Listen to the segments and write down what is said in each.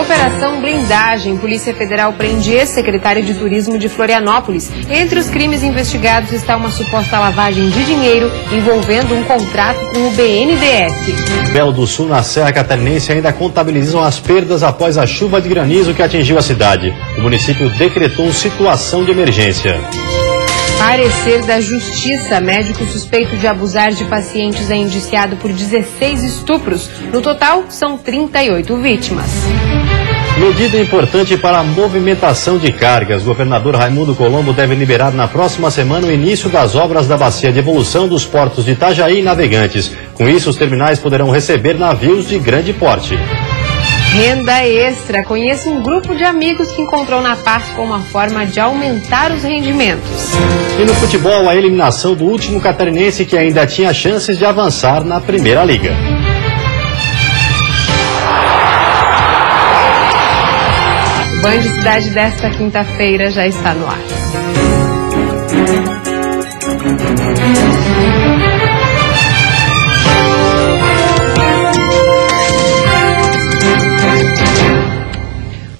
Operação Blindagem. Polícia Federal prende ex-secretário de Turismo de Florianópolis. Entre os crimes investigados está uma suposta lavagem de dinheiro envolvendo um contrato com o BNDES. Belo do Sul, na Serra Catarinense, ainda contabilizam as perdas após a chuva de granizo que atingiu a cidade. O município decretou situação de emergência. Parecer da Justiça. Médico suspeito de abusar de pacientes é indiciado por 16 estupros. No total, são 38 vítimas. Medida importante para a movimentação de cargas. O governador Raimundo Colombo deve liberar na próxima semana o início das obras da bacia de evolução dos portos de Itajaí e Navegantes. Com isso, os terminais poderão receber navios de grande porte. Renda extra. Conheça um grupo de amigos que encontrou na Páscoa uma forma de aumentar os rendimentos. E no futebol, a eliminação do último catarinense que ainda tinha chances de avançar na Primeira Liga. O Band Cidade desta quinta-feira já está no ar.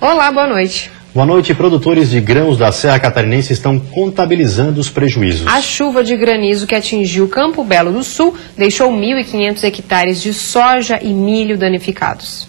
Olá, boa noite. Boa noite. Produtores de grãos da Serra Catarinense estão contabilizando os prejuízos. A chuva de granizo que atingiu Campo Belo do Sul deixou 1.500 hectares de soja e milho danificados.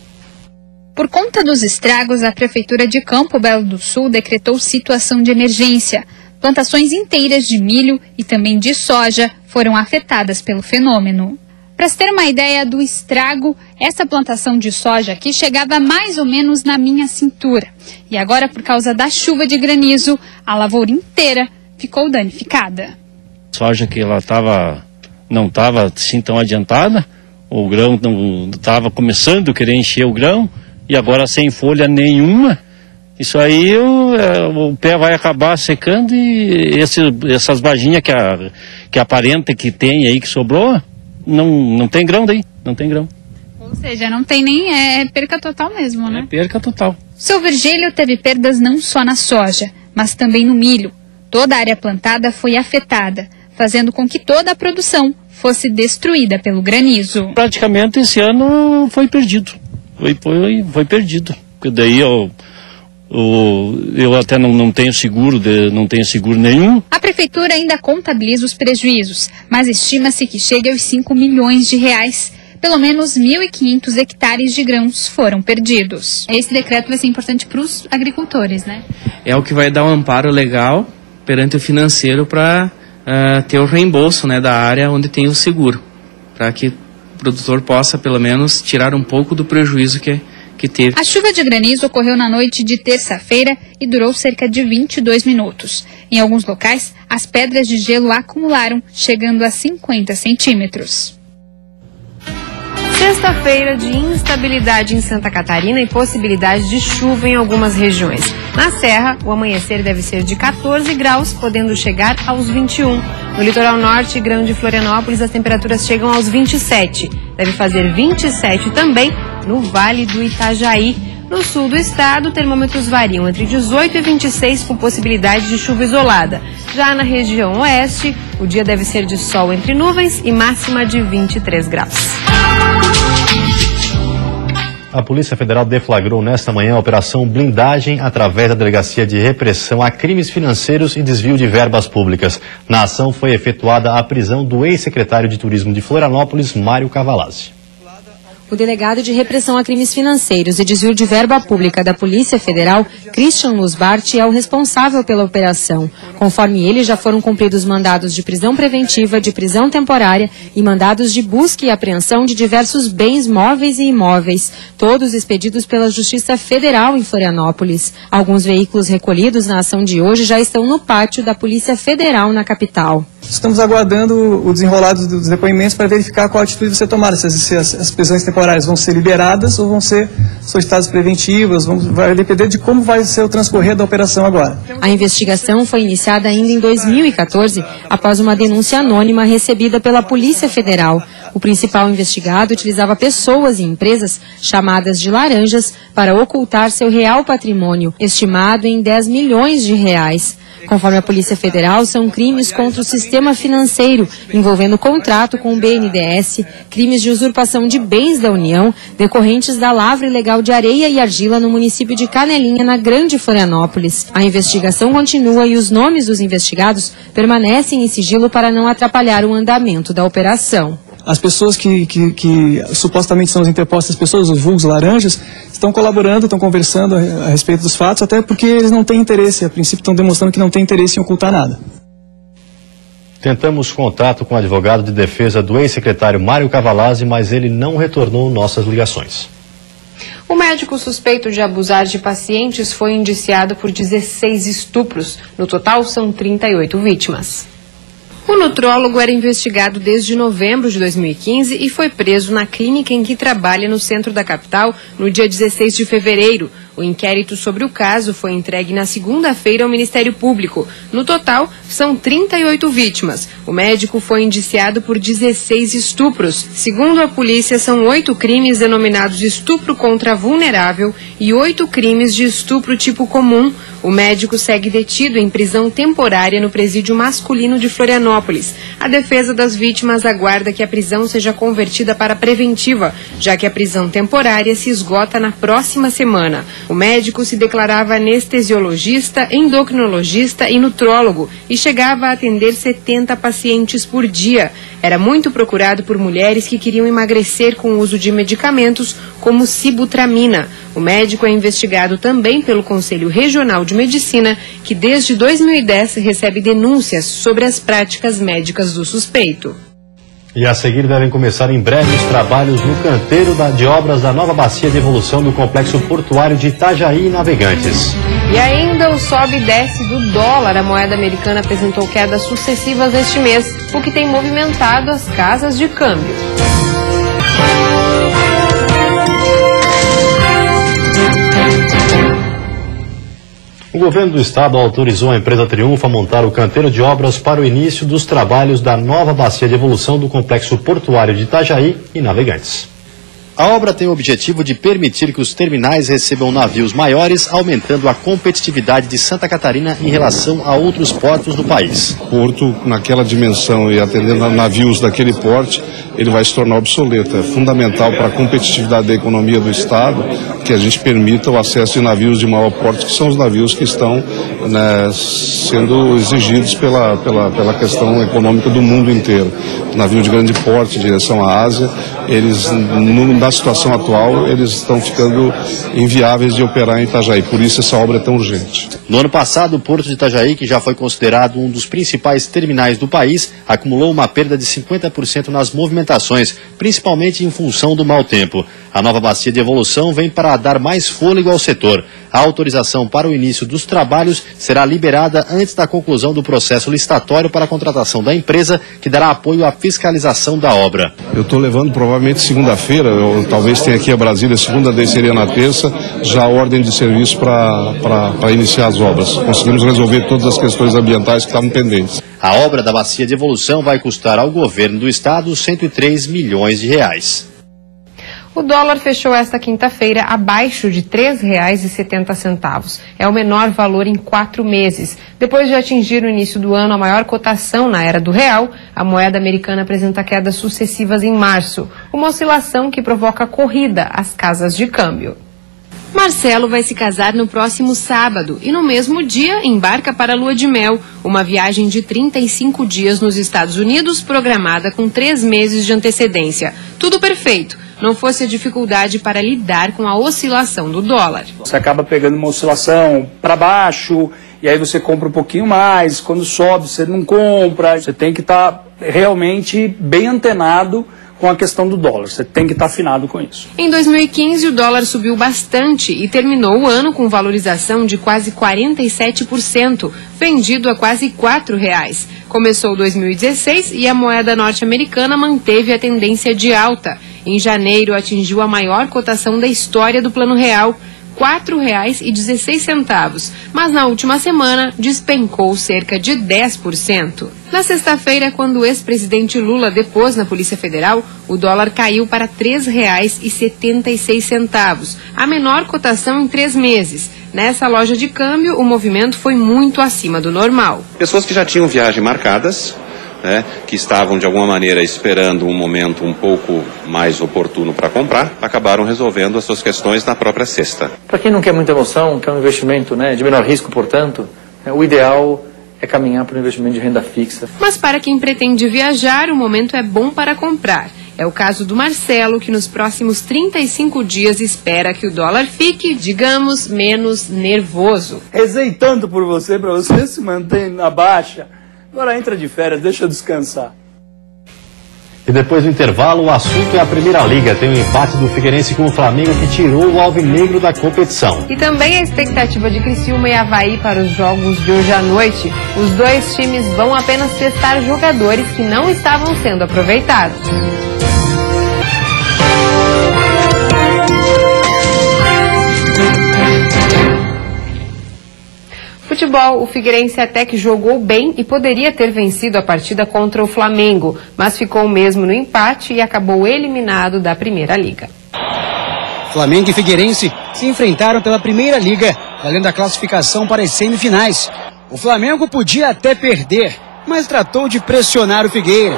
Por conta dos estragos, a Prefeitura de Campo Belo do Sul decretou situação de emergência. Plantações inteiras de milho e também de soja foram afetadas pelo fenômeno. Para se ter uma ideia do estrago, essa plantação de soja aqui chegava mais ou menos na minha cintura. E agora, por causa da chuva de granizo, a lavoura inteira ficou danificada. Soja que ela não estava assim tão adiantada, o grão não estava começando a querer encher o grão, e agora sem folha nenhuma. Isso aí o pé vai acabar secando e essas vaginhas que aparenta que tem aí, que sobrou, não tem grão daí, não tem grão. Ou seja, não tem nem, perca total mesmo, né? É perca total. Seu Virgílio teve perdas não só na soja, mas também no milho. Toda a área plantada foi afetada, fazendo com que toda a produção fosse destruída pelo granizo. Praticamente esse ano foi perdido, foi perdido. Porque daí eu até não tenho seguro, não tenho seguro nenhum. A Prefeitura ainda contabiliza os prejuízos, mas estima-se que chegue aos 5 milhões de reais. Pelo menos 1.500 hectares de grãos foram perdidos. Esse decreto vai ser importante para os agricultores, né? É o que vai dar um amparo legal perante o financeiro para ter o reembolso, né, da área onde tem o seguro, para que o produtor possa pelo menos tirar um pouco do prejuízo que teve. A chuva de granizo ocorreu na noite de terça-feira e durou cerca de 22 minutos. Em alguns locais, as pedras de gelo acumularam, chegando a 50 centímetros. Sexta-feira de instabilidade em Santa Catarina e possibilidade de chuva em algumas regiões. Na Serra, o amanhecer deve ser de 14 graus, podendo chegar aos 21. No litoral norte e grande Florianópolis, as temperaturas chegam aos 27. Deve fazer 27 também no Vale do Itajaí. No sul do estado, termômetros variam entre 18 e 26, com possibilidade de chuva isolada. Já na região oeste, o dia deve ser de sol entre nuvens e máxima de 23 graus. A Polícia Federal deflagrou nesta manhã a Operação Blindagem através da Delegacia de Repressão a Crimes Financeiros e Desvio de Verbas Públicas. Na ação foi efetuada a prisão do ex-secretário de Turismo de Florianópolis, Mário Cavalazzi. O delegado de Repressão a Crimes Financeiros e Desvio de Verba Pública da Polícia Federal, Christian Lusbart, é o responsável pela operação. Conforme ele, já foram cumpridos mandados de prisão preventiva, de prisão temporária e mandados de busca e apreensão de diversos bens móveis e imóveis, todos expedidos pela Justiça Federal em Florianópolis. Alguns veículos recolhidos na ação de hoje já estão no pátio da Polícia Federal na capital. Estamos aguardando o desenrolar dos depoimentos para verificar qual atitude vai ser tomada, se as prisões temporárias vão ser liberadas ou vão ser solicitadas preventivas, vai depender de como vai ser o transcorrer da operação agora. A investigação foi iniciada ainda em 2014, após uma denúncia anônima recebida pela Polícia Federal. O O principal investigado utilizava pessoas e empresas chamadas de laranjas para ocultar seu real patrimônio, estimado em 10 milhões de reais. Conforme a Polícia Federal, são crimes contra o sistema financeiro, envolvendo contrato com o BNDES, crimes de usurpação de bens da União, decorrentes da lavra ilegal de areia e argila no município de Canelinha, na Grande Florianópolis. A investigação continua e os nomes dos investigados permanecem em sigilo para não atrapalhar o andamento da operação. As pessoas que supostamente são as interpostas pessoas, os vulgos laranjas, estão colaborando, estão conversando a respeito dos fatos, até porque eles não têm interesse, a princípio estão demonstrando que não têm interesse em ocultar nada. Tentamos contato com o advogado de defesa do ex-secretário Mário Cavalazzi, mas ele não retornou nossas ligações. O médico suspeito de abusar de pacientes foi indiciado por 16 estupros. No total, são 38 vítimas. O nutrólogo era investigado desde novembro de 2015 e foi preso na clínica em que trabalha no centro da capital no dia 16 de fevereiro. O inquérito sobre o caso foi entregue na segunda-feira ao Ministério Público. No total, são 38 vítimas. O médico foi indiciado por 16 estupros. Segundo a polícia, são 8 crimes denominados de estupro contra vulnerável e 8 crimes de estupro tipo comum. O médico segue detido em prisão temporária no presídio masculino de Florianópolis. A defesa das vítimas aguarda que a prisão seja convertida para preventiva, já que a prisão temporária se esgota na próxima semana. O médico se declarava anestesiologista, endocrinologista e nutrólogo e chegava a atender 70 pacientes por dia. Era muito procurado por mulheres que queriam emagrecer com o uso de medicamentos como sibutramina. O médico é investigado também pelo Conselho Regional de Medicina, que desde 2010 recebe denúncias sobre as práticas médicas do suspeito. E a seguir devem começar em breve os trabalhos no canteiro de obras da nova bacia de evolução do complexo portuário de Itajaí e Navegantes. E ainda o sobe e desce do dólar. A moeda americana apresentou quedas sucessivas este mês, o que tem movimentado as casas de câmbio. O governo do estado autorizou a empresa Triunfo a montar o canteiro de obras para o início dos trabalhos da nova bacia de evolução do complexo portuário de Itajaí e Navegantes. A obra tem o objetivo de permitir que os terminais recebam navios maiores, aumentando a competitividade de Santa Catarina em relação a outros portos do país. O porto, naquela dimensão e atendendo a navios daquele porte, ele vai se tornar obsoleto. É fundamental para a competitividade da economia do Estado que a gente permita o acesso de navios de maior porte, que são os navios que estão, né, sendo exigidos pela questão econômica do mundo inteiro. Navio de grande porte em direção à Ásia, eles, na situação atual, eles estão ficando inviáveis de operar em Itajaí. Por isso essa obra é tão urgente. No ano passado, o Porto de Itajaí, que já foi considerado um dos principais terminais do país, acumulou uma perda de 50% nas movimentações, principalmente em função do mau tempo. A nova bacia de evolução vem para dar mais fôlego ao setor. A autorização para o início dos trabalhos será liberada antes da conclusão do processo licitatório para a contratação da empresa, que dará apoio à fiscalização da obra. Eu estou levando provavelmente segunda-feira, talvez tenha aqui a Brasília, segunda vez seria na terça, já a ordem de serviço para iniciar as obras. Conseguimos resolver todas as questões ambientais que estavam pendentes. A obra da bacia de evolução vai custar ao governo do estado 103 milhões de reais. O dólar fechou esta quinta-feira abaixo de R$ 3,70. É o menor valor em 4 meses. Depois de atingir no início do ano a maior cotação na era do real, a moeda americana apresenta quedas sucessivas em março, uma oscilação que provoca corrida às casas de câmbio. Marcelo vai se casar no próximo sábado e no mesmo dia embarca para a lua de mel, uma viagem de 35 dias nos Estados Unidos, programada com 3 meses de antecedência. Tudo perfeito, não fosse a dificuldade para lidar com a oscilação do dólar. Você acaba pegando uma oscilação para baixo e aí você compra um pouquinho mais, quando sobe você não compra, você tem que estar realmente bem antenado com a questão do dólar, você tem que estar afinado com isso. Em 2015, o dólar subiu bastante e terminou o ano com valorização de quase 47%, vendido a quase R$ 4,00. Começou 2016 e a moeda norte-americana manteve a tendência de alta. Em janeiro, atingiu a maior cotação da história do Plano Real, R$ 4,16, mas na última semana despencou cerca de 10%. Na sexta-feira, quando o ex-presidente Lula depôs na Polícia Federal, o dólar caiu para R$ 3,76, a menor cotação em 3 meses. Nessa loja de câmbio, o movimento foi muito acima do normal. Pessoas que já tinham viagem marcadas, que estavam de alguma maneira esperando um momento um pouco mais oportuno para comprar, acabaram resolvendo as suas questões na própria sexta. Para quem não quer muita emoção, quer um investimento de menor risco, portanto, o ideal é caminhar para um investimento de renda fixa. Mas para quem pretende viajar, o momento é bom para comprar. É o caso do Marcelo, que nos próximos 35 dias espera que o dólar fique, digamos, menos nervoso. Rezei tanto por você, para você se manter na baixa. Agora entra de férias, deixa eu descansar. E depois do intervalo, o assunto é a Primeira Liga. Tem o empate do Figueirense com o Flamengo, que tirou o alvinegro da competição. E também a expectativa de Criciúma e Avaí para os jogos de hoje à noite. Os dois times vão apenas testar jogadores que não estavam sendo aproveitados. Futebol, o Figueirense até que jogou bem e poderia ter vencido a partida contra o Flamengo, mas ficou mesmo no empate e acabou eliminado da Primeira Liga. Flamengo e Figueirense se enfrentaram pela Primeira Liga, valendo a classificação para as semifinais. O Flamengo podia até perder, mas tratou de pressionar o Figueira.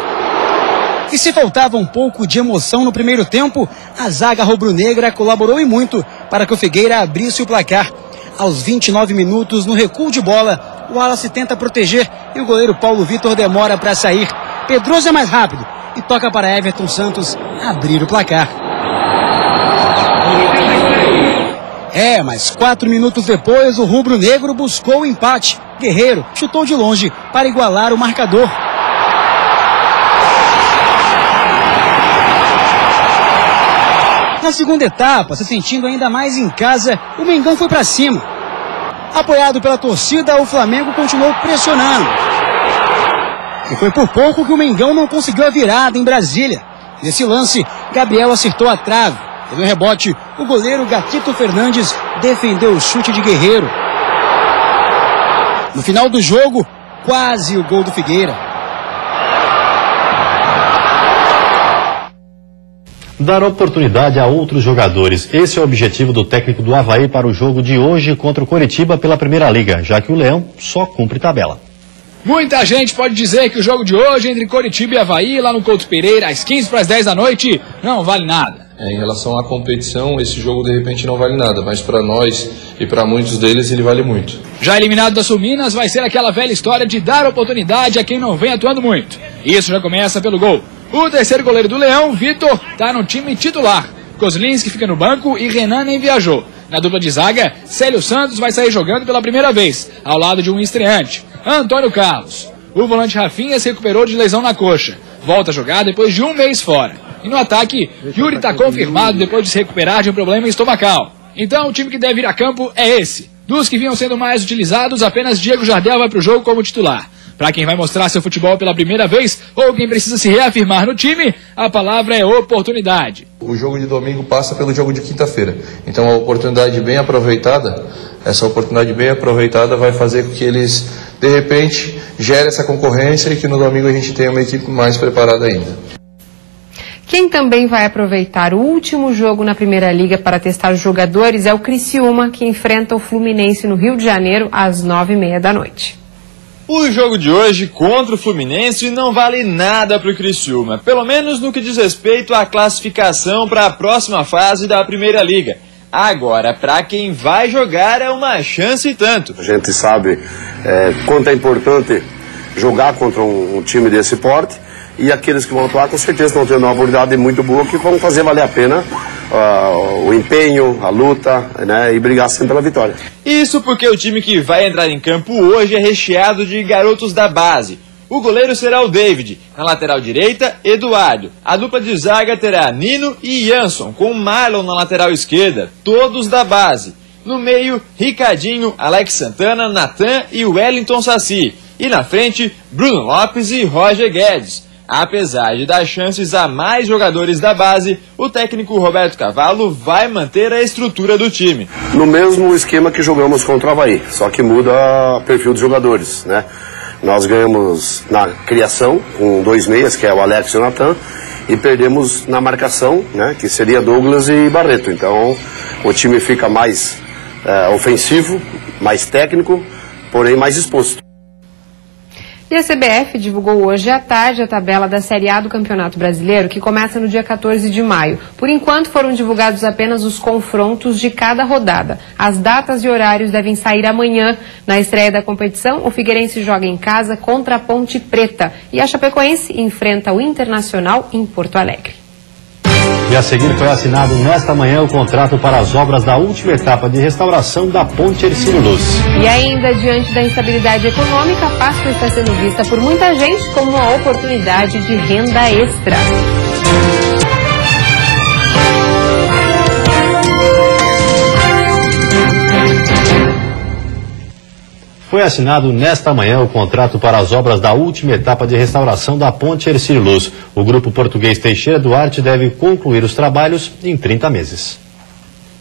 E se faltava um pouco de emoção no primeiro tempo, a zaga rubro-negra colaborou e muito para que o Figueira abrisse o placar. Aos 29 minutos, no recuo de bola, o Wallace tenta proteger e o goleiro Paulo Vitor demora para sair. Pedroso é mais rápido e toca para Everton Santos abrir o placar. Mas 4 minutos depois, o rubro-negro buscou o empate. Guerreiro chutou de longe para igualar o marcador. Na segunda etapa, se sentindo ainda mais em casa, o Mengão foi para cima. Apoiado pela torcida, o Flamengo continuou pressionando. E foi por pouco que o Mengão não conseguiu a virada em Brasília. Nesse lance, Gabriel acertou a trave. E no rebote, o goleiro Gatito Fernandes defendeu o chute de Guerreiro. No final do jogo, quase o gol do Figueira. Dar oportunidade a outros jogadores. Esse é o objetivo do técnico do Avaí para o jogo de hoje contra o Coritiba pela Primeira Liga, já que o Leão só cumpre tabela. Muita gente pode dizer que o jogo de hoje entre Coritiba e Avaí, lá no Couto Pereira, às 15 para as 10 da noite, não vale nada. Em relação à competição, esse jogo de repente não vale nada, mas para nós e para muitos deles ele vale muito. Já eliminado da Sul-Minas, vai ser aquela velha história de dar oportunidade a quem não vem atuando muito. Isso já começa pelo gol. O terceiro goleiro do Leão, Vitor, está no time titular. Kozlinski fica no banco e Renan nem viajou. Na dupla de zaga, Célio Santos vai sair jogando pela primeira vez, ao lado de um estreante, Antônio Carlos. O volante Rafinha se recuperou de lesão na coxa. Volta a jogar depois de um mês fora. E no ataque, Yuri está confirmado depois de se recuperar de um problema estomacal. Então o time que deve ir a campo é esse. Dos que vinham sendo mais utilizados, apenas Diego Jardel vai para o jogo como titular. Para quem vai mostrar seu futebol pela primeira vez ou quem precisa se reafirmar no time, a palavra é oportunidade. O jogo de domingo passa pelo jogo de quinta-feira. Então a oportunidade bem aproveitada, essa oportunidade bem aproveitada vai fazer com que eles, de repente, gerem essa concorrência e que no domingo a gente tenha uma equipe mais preparada ainda. Quem também vai aproveitar o último jogo na Primeira Liga para testar os jogadores é o Criciúma, que enfrenta o Fluminense no Rio de Janeiro às 9h30 da noite. O jogo de hoje contra o Fluminense não vale nada para o Criciúma, pelo menos no que diz respeito à classificação para a próxima fase da Primeira Liga. Agora, para quem vai jogar é uma chance e tanto. A gente sabe quanto é importante jogar contra um time desse porte, e aqueles que vão atuar com certeza estão tendo uma oportunidade muito boa que vão fazer valer a pena o empenho, a luta, né, e brigar sempre pela vitória. Isso porque o time que vai entrar em campo hoje é recheado de garotos da base. O goleiro será o David, na lateral direita, Eduardo. A dupla de zaga terá Nino e Jansson, com Marlon na lateral esquerda, todos da base. No meio, Ricardinho, Alex Santana, Natan e Wellington Saci. E na frente, Bruno Lopes e Roger Guedes. Apesar de dar chances a mais jogadores da base, o técnico Roberto Cavallo vai manter a estrutura do time. No mesmo esquema que jogamos contra o Avaí, só que muda o perfil dos jogadores, né? Nós ganhamos na criação com 2 meias, que é o Alex e o Natan, e perdemos na marcação, né, que seria Douglas e Barreto. Então o time fica mais ofensivo, mais técnico, porém mais exposto. E a CBF divulgou hoje à tarde a tabela da Série A do Campeonato Brasileiro, que começa no dia 14 de maio. Por enquanto, foram divulgados apenas os confrontos de cada rodada. As datas e horários devem sair amanhã. Na estreia da competição, o Figueirense joga em casa contra a Ponte Preta e a Chapecoense enfrenta o Internacional em Porto Alegre. E a seguir foi assinado nesta manhã o contrato para as obras da última etapa de restauração da Ponte Hercílio Luz. E ainda, diante da instabilidade econômica, a Páscoa está sendo vista por muita gente como uma oportunidade de renda extra. Foi assinado nesta manhã o contrato para as obras da última etapa de restauração da Ponte Hercílio Luz. O grupo português Teixeira Duarte deve concluir os trabalhos em 30 meses.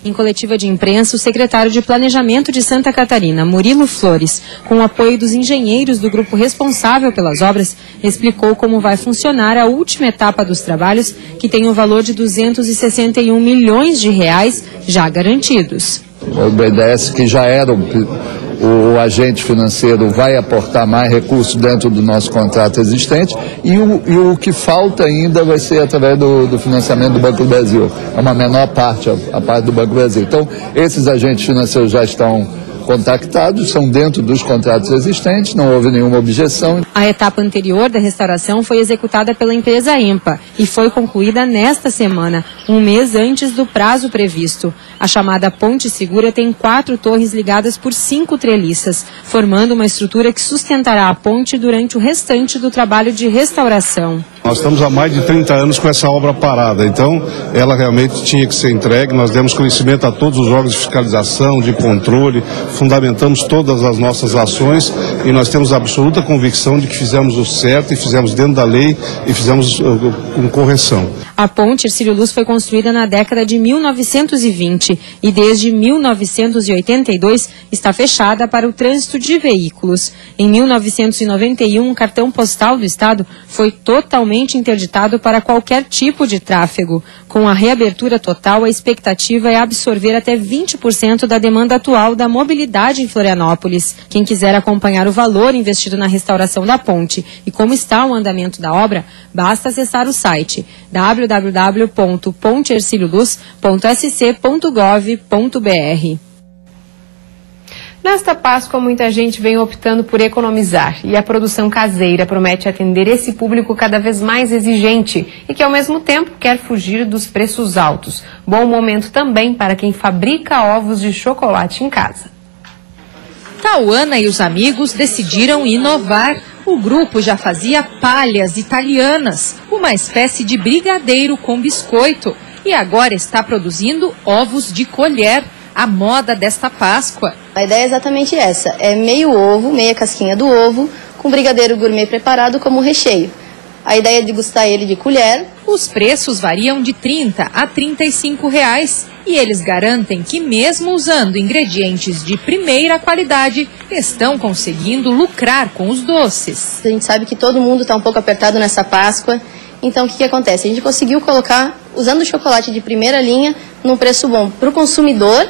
Em coletiva de imprensa, o secretário de Planejamento de Santa Catarina, Murilo Flores, com o apoio dos engenheiros do grupo responsável pelas obras, explicou como vai funcionar a última etapa dos trabalhos, que tem um valor de 261 milhões de reais já garantidos. O BNDES, que já era o agente financeiro, vai aportar mais recursos dentro do nosso contrato existente e o que falta ainda vai ser através do financiamento do Banco do Brasil. É uma menor parte, a parte do Banco do Brasil. Então, esses agentes financeiros já estão contactados, são dentro dos contratos existentes, não houve nenhuma objeção. A etapa anterior da restauração foi executada pela empresa EMPA e foi concluída nesta semana, um mês antes do prazo previsto. A chamada Ponte Segura tem 4 torres ligadas por 5 treliças, formando uma estrutura que sustentará a ponte durante o restante do trabalho de restauração. Nós estamos há mais de 30 anos com essa obra parada, então ela realmente tinha que ser entregue. Nós demos conhecimento a todos os órgãos de fiscalização, de controle, fundamentamos todas as nossas ações e nós temos absoluta convicção de que fizemos o certo e fizemos dentro da lei e fizemos com correção. A Ponte Hercílio Luz foi construída na década de 1920 e desde 1982 está fechada para o trânsito de veículos. Em 1991, o cartão postal do estado foi totalmente interditado para qualquer tipo de tráfego. Com a reabertura total, a expectativa é absorver até 20% da demanda atual da mobilidade em Florianópolis. Quem quiser acompanhar o valor investido na restauração da ponte e como está o andamento da obra, basta acessar o site www.pontehercilioluz.sc.gov.br. Nesta Páscoa, muita gente vem optando por economizar e a produção caseira promete atender esse público cada vez mais exigente e que, ao mesmo tempo, quer fugir dos preços altos. Bom momento também para quem fabrica ovos de chocolate em casa. Tauana e os amigos decidiram inovar. O grupo já fazia palhas italianas, uma espécie de brigadeiro com biscoito, e agora está produzindo ovos de colher, a moda desta Páscoa. A ideia é exatamente essa, é meio ovo, meia casquinha do ovo, com brigadeiro gourmet preparado como recheio. A ideia é degustar ele de colher. Os preços variam de R$30 a R$35 e eles garantem que mesmo usando ingredientes de primeira qualidade, estão conseguindo lucrar com os doces. A gente sabe que todo mundo está um pouco apertado nessa Páscoa, então o que acontece? A gente conseguiu colocar, usando o chocolate de primeira linha, num preço bom para o consumidor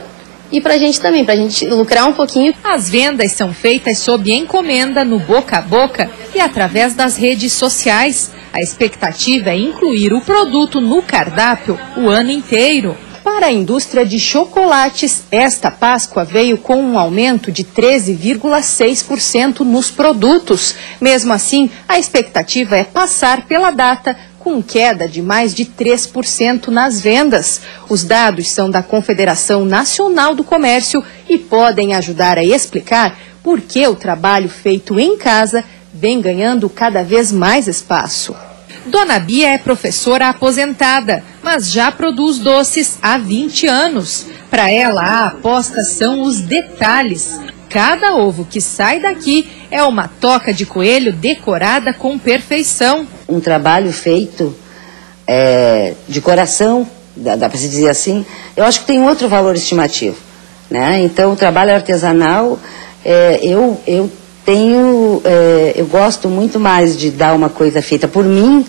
e para a gente também, para a gente lucrar um pouquinho. As vendas são feitas sob encomenda no boca a boca e através das redes sociais. A expectativa é incluir o produto no cardápio o ano inteiro. Para a indústria de chocolates, esta Páscoa veio com um aumento de 13,6% nos produtos. Mesmo assim, a expectativa é passar pela data com queda de mais de 3% nas vendas. Os dados são da Confederação Nacional do Comércio e podem ajudar a explicar por que o trabalho feito em casa vem ganhando cada vez mais espaço. Dona Bia é professora aposentada, mas já produz doces há 20 anos. Para ela, a aposta são os detalhes. Cada ovo que sai daqui é uma toca de coelho decorada com perfeição. um trabalho feito de coração, dá para se dizer assim, eu acho que tem outro valor estimativo, né? Então, o trabalho artesanal, eu gosto muito mais de dar uma coisa feita por mim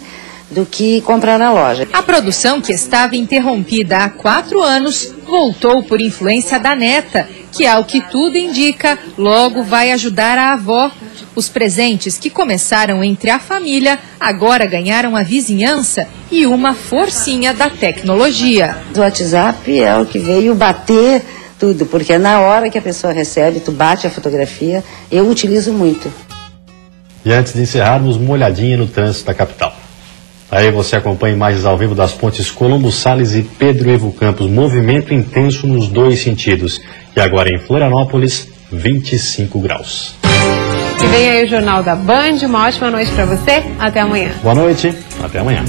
do que comprar na loja. A produção, que estava interrompida há 4 anos, voltou por influência da neta, que, ao que tudo indica, logo vai ajudar a avó. Os presentes que começaram entre a família agora ganharam a vizinhança e uma forcinha da tecnologia. O WhatsApp é o que veio bater tudo, porque na hora que a pessoa recebe, tu bate a fotografia, eu utilizo muito. E antes de encerrarmos, uma olhadinha no trânsito da capital. Aí você acompanha imagens ao vivo das pontes Colombo Salles e Pedro Evo Campos. Movimento intenso nos 2 sentidos. E agora em Florianópolis, 25 graus. E vem aí o Jornal da Band. Uma ótima noite para você. Até amanhã. Boa noite. Até amanhã.